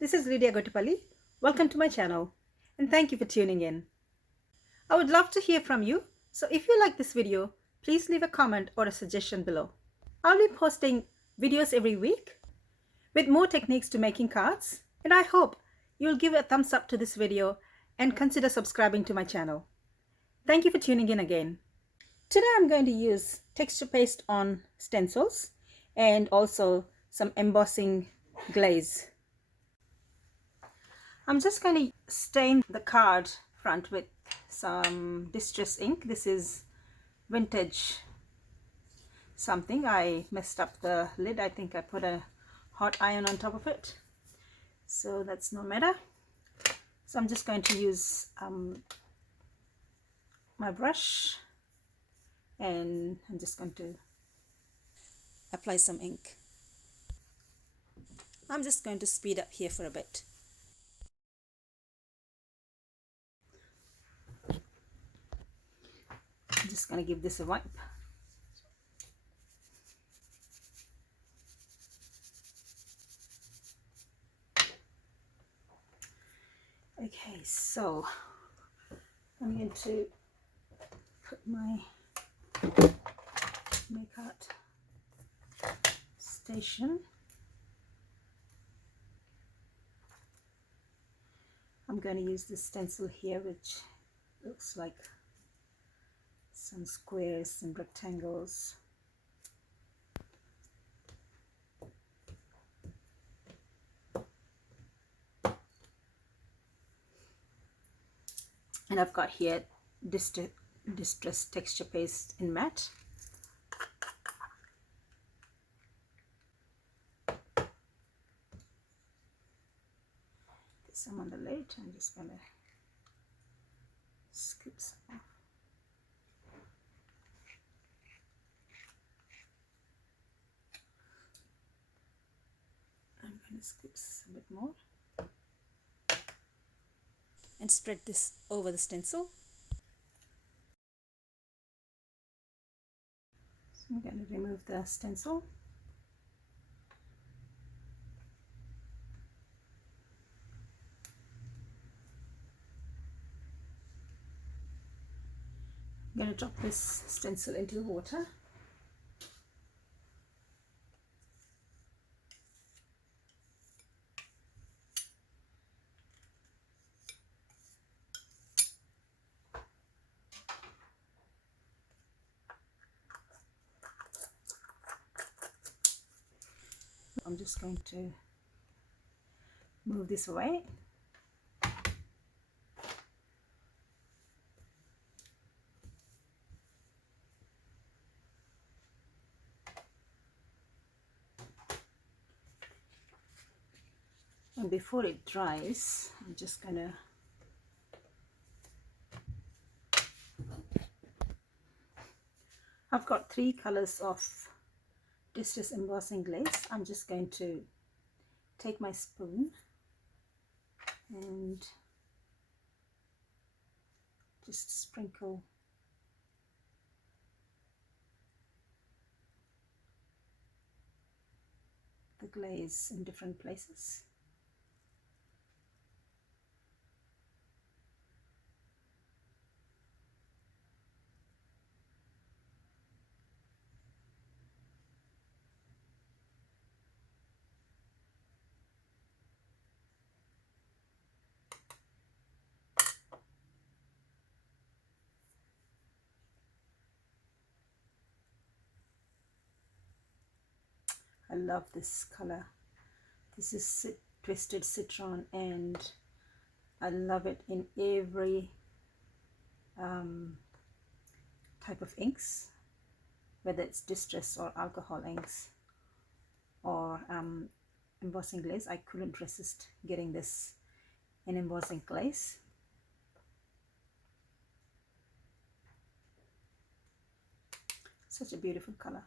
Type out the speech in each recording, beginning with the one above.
This is Lydia Gotapalli. Welcome to my channel and thank you for tuning in. I would love to hear from you, so if you like this video, please leave a comment or a suggestion below. I'll be posting videos every week with more techniques to making cards, and I hope you'll give a thumbs up to this video and consider subscribing to my channel. Thank you for tuning in again. Today I'm going to use texture paste on stencils and also some embossing glaze. I'm just going to stain the card front with some distress ink. This is vintage something. I messed up the lid. I think I put a hot iron on top of it, so that's no matter. So I'm just going to use my brush, and I'm just going to apply some ink. I'm just going to speed up here for a bit. I'm just going to give this a wipe. Okay, so I'm going to put my makeup station. I'm going to use this stencil here, which looks like some squares and rectangles. And I've got here distress texture paste in matte. There's some on the lid. I'm just going to scoop some off. I'm going to scoop a bit more and spread this over the stencil. So I'm going to remove the stencil. I'm going to drop this stencil into the water. I'm just going to move this away. And before it dries, I'm just gonna I've got 3 colors of distress embossing glaze. I'm just going to take my spoon and just sprinkle the glaze in different places. I love this color. This is twisted citron, and I love it in every type of inks, whether it's distress or alcohol inks or embossing glaze. I couldn't resist getting this in embossing glaze. Such a beautiful color.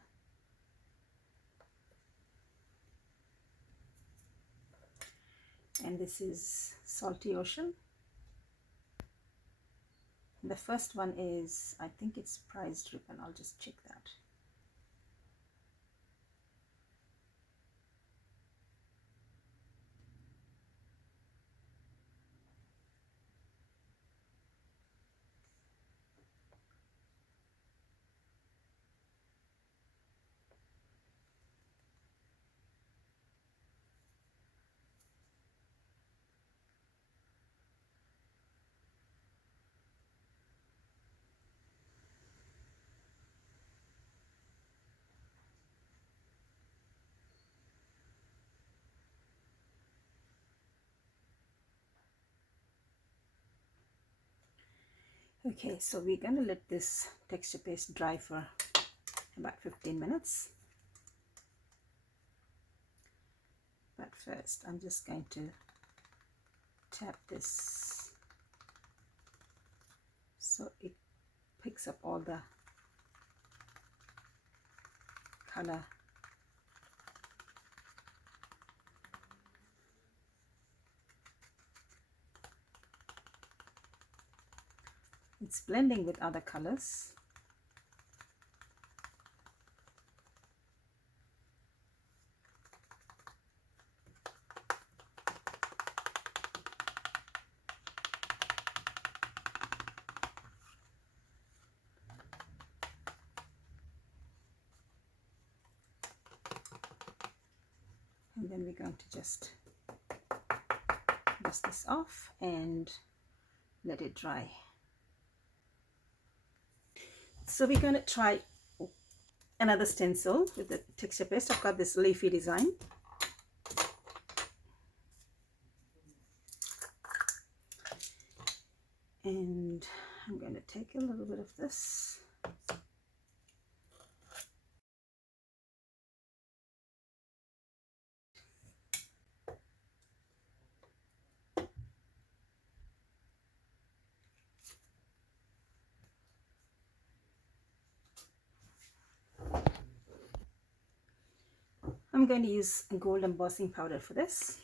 And this is Salty Ocean. The first one is, I think it's Prized Ribbon. I'll just check that. Okay, so we're going to let this texture paste dry for about 15 minutes. But first, I'm just going to tap this so it picks up all the color. It's blending with other colors. And then we're going to just dust this off and let it dry. So we're going to try another stencil with the texture paste. I've got this leafy design. And I'm going to take a little bit of this. I'm going to use gold embossing powder for this.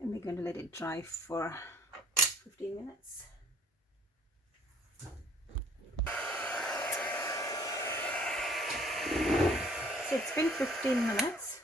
And we're going to let it dry for 15 minutes. So it's been 15 minutes.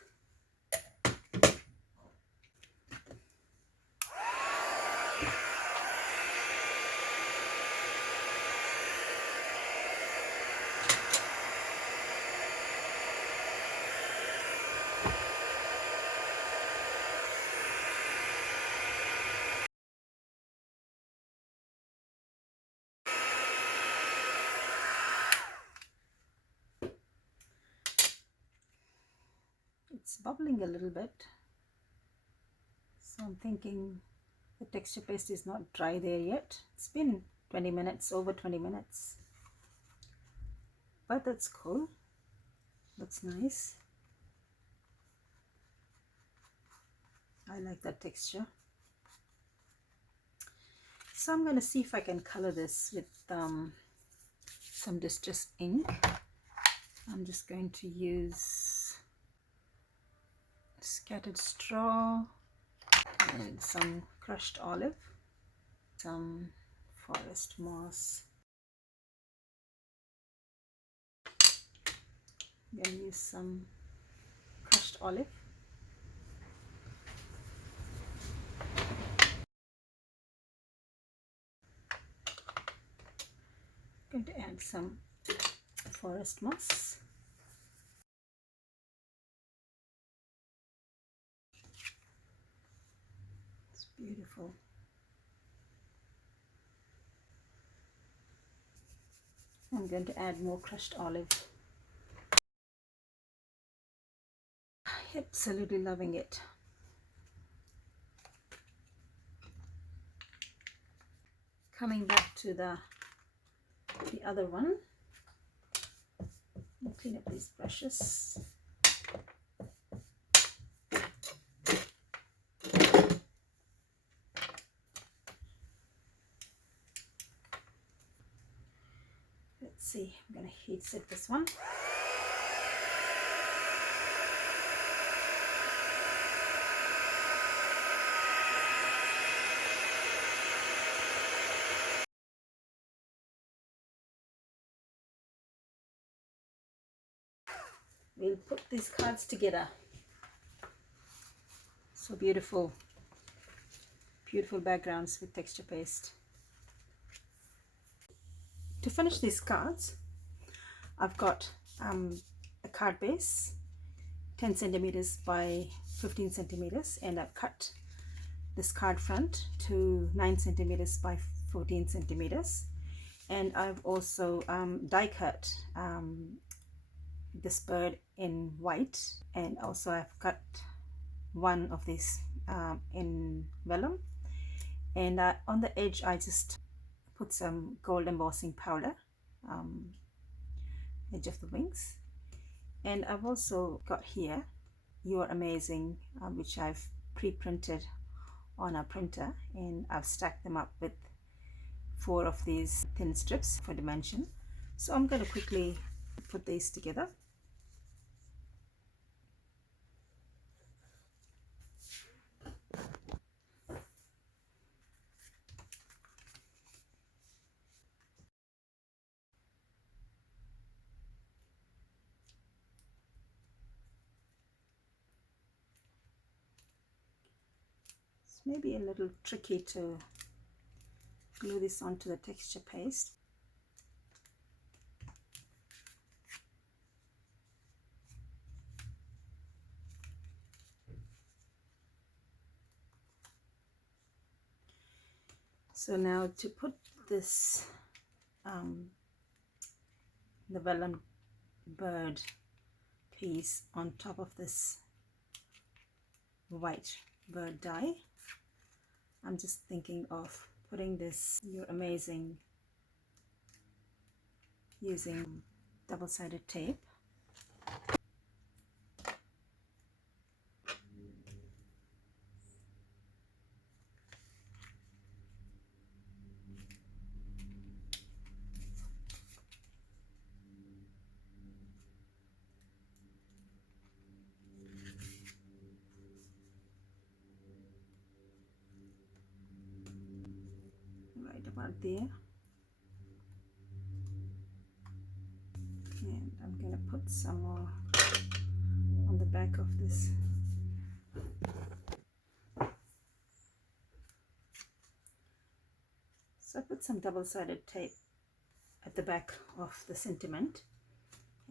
It's bubbling a little bit, so I'm thinking the texture paste is not dry there yet. It's been 20 minutes, over 20 minutes, but that's cool. Looks nice. I like that texture. So I'm going to see if I can color this with some distress ink. I'm just going to use scattered straw and some crushed olive, some forest moss. I'm going to use some crushed olive. I'm going to add some forest moss. It's beautiful. I'm going to add more crushed olive. Absolutely loving it. Coming back to the other one. I'll clean up these brushes. let's see, I'm gonna heat set this one. We'll put these cards together. So beautiful, beautiful backgrounds with texture paste. To finish these cards, I've got a card base 10 centimeters by 15 centimeters, and I've cut this card front to 9 centimeters by 14 centimeters, and I've also die cut this bird in white, and also I've cut one of these in vellum, and on the edge I just put some gold embossing powder, edge of the wings. And I've also got here You're Amazing, which I've pre-printed on a printer, and I've stacked them up with 4 of these thin strips for dimension. So I'm going to quickly put these together. It's maybe a little tricky to glue this onto the texture paste. So now to put this the vellum bird piece on top of this white bird die, I'm just thinking of putting this You're Amazing using double-sided tape. Right about there. And I'm going to put some more on the back of this. So I put some double-sided tape at the back of the sentiment,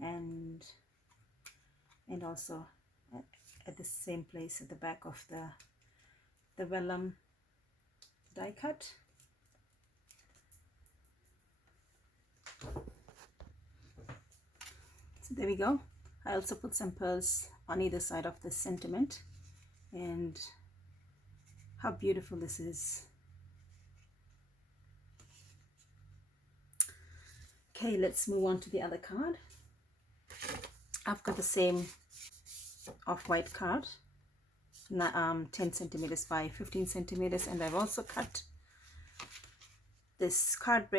and also at the same place at the back of the vellum die cut. So there we go. I also put some pearls on either side of the sentiment, and how beautiful this is. Okay, let's move on to the other card. I've got the same off-white card, 10 centimeters by 15 centimeters, and I've also cut this card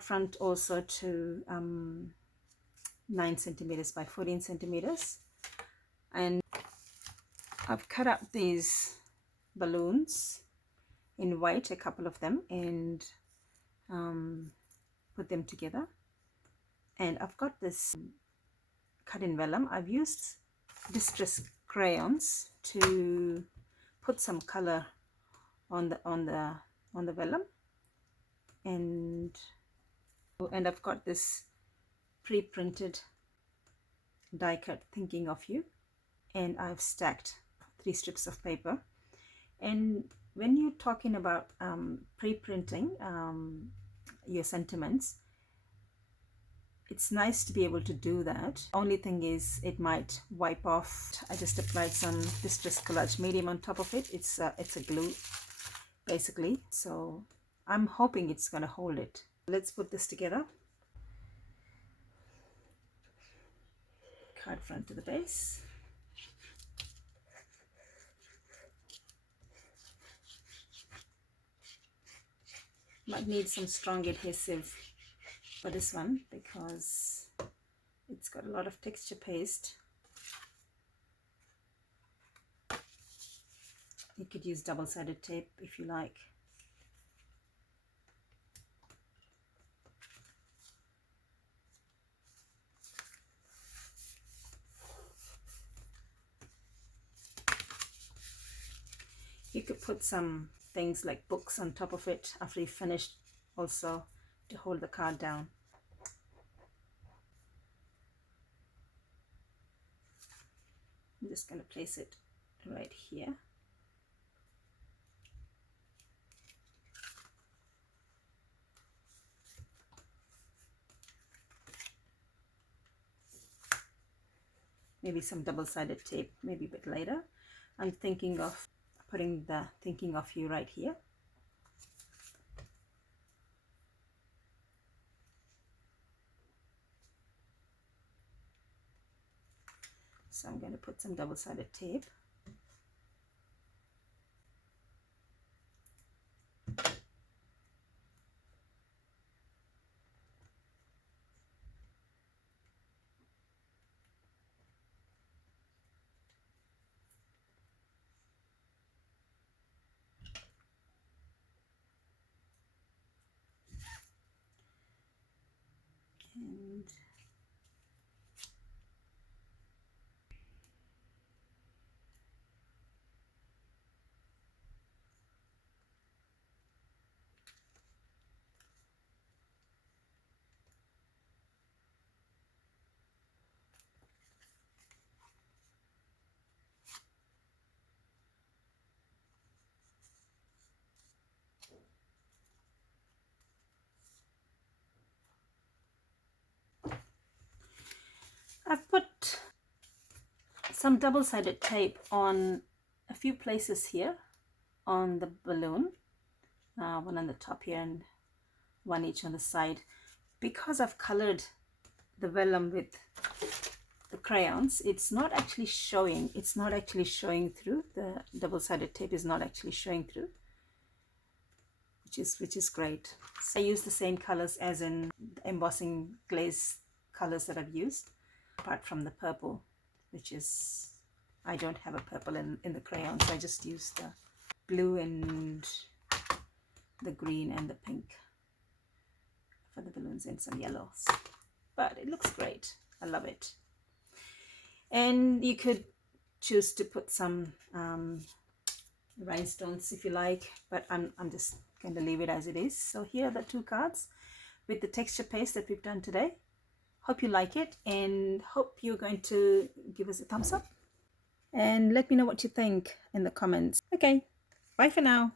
front also to 9 centimeters by 14 centimeters, and I've cut up these balloons in white, a couple of them, and put them together. And I've got this cut in vellum. I've used distress crayons to put some color on the vellum, and I've got this pre-printed die cut Thinking of You, and I've stacked 3 strips of paper. And when you're talking about pre-printing your sentiments, it's nice to be able to do that. Only thing is it might wipe off. I just applied some Distress Collage Medium on top of it. It's a glue basically, so I'm hoping it's gonna hold it. Let's put this together. Card front to the base. Might need some strong adhesive for this one because it's got a lot of texture paste. You could use double-sided tape if you like. You could put some things like books on top of it after you finished also to hold the card down. I'm just going to place it right here. Maybe some double-sided tape, maybe a bit later. I'm thinking of putting the thinking of you right here. So I'm going to put some double-sided tape. And I've put some double-sided tape on a few places here on the balloon, one on the top here and one each on the side. Because I've colored the vellum with the crayons, it's not actually showing through. The double-sided tape is not actually showing through, which is great. So I use the same colors as in the embossing glaze colors that I've used, apart from the purple, which is, I don't have a purple in the crayons, so I just use the blue and the green and the pink for the balloons and some yellows. But it looks great. I love it. And you could choose to put some rhinestones if you like, but I'm just going to leave it as it is. So here are the two cards with the texture paste that we've done today. Hope you like it and hope you're going to give us a thumbs up and let me know what you think in the comments. Okay, bye for now.